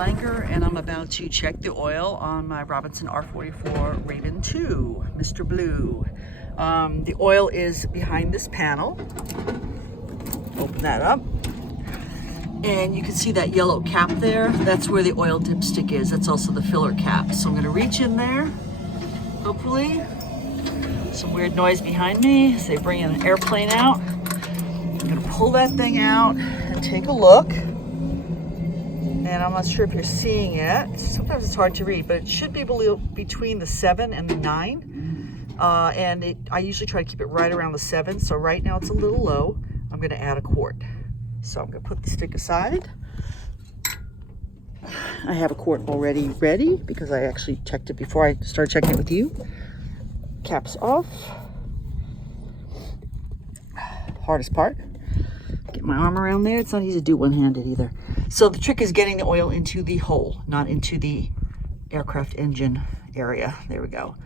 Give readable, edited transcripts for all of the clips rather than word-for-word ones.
Langer, and I'm about to check the oil on my Robinson R44 Raven II, Mr. Blue. The oil is behind this panel. Open that up. And you can see that yellow cap there. That's where the oil dipstick is. That's also the filler cap. So I'm gonna reach in there, hopefully. Some weird noise behind me as they bring an airplane out. I'm gonna pull that thing out and take a look. And I'm not sure if you're seeing it. Sometimes it's hard to read, but it should be between the 7 and the 9. I usually try to keep it right around the 7. So right now it's a little low. I'm gonna add a quart. So I'm gonna put the stick aside. I have a quart already ready because I actually checked it before I started checking it with you. Caps off. Hardest part. Get my arm around there. It's not easy to do one-handed either. So the trick is getting the oil into the hole, not into the aircraft engine area. There we go.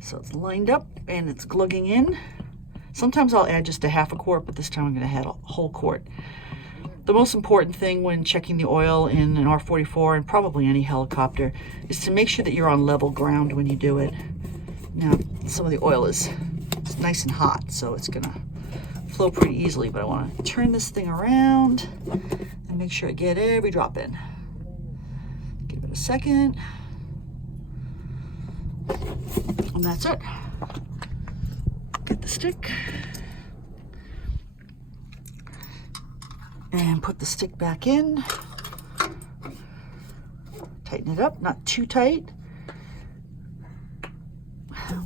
So it's lined up and it's glugging in. Sometimes I'll add just a half a quart, but this time I'm going to add a whole quart. The most important thing when checking the oil in an R44 and probably any helicopter is to make sure that you're on level ground when you do it. Now, some of the oil is nice and hot, so it's going to flow pretty easily, but I want to turn this thing around and make sure I get every drop in. Give it a second. And that's it. Get the stick. And put the stick back in. Tighten it up, not too tight.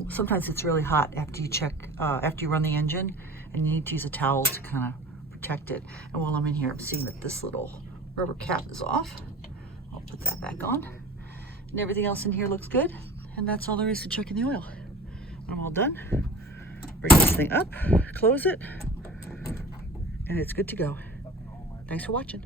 Sometimes it's really hot after you check, after you run the engine, and you need to use a towel to kind of protect it. And while I'm in here, I'm seeing that this little rubber cap is off. I'll put that back on. And everything else in here looks good. And that's all there is to checking the oil. When I'm all done, bring this thing up, close it, and it's good to go. Thanks for watching.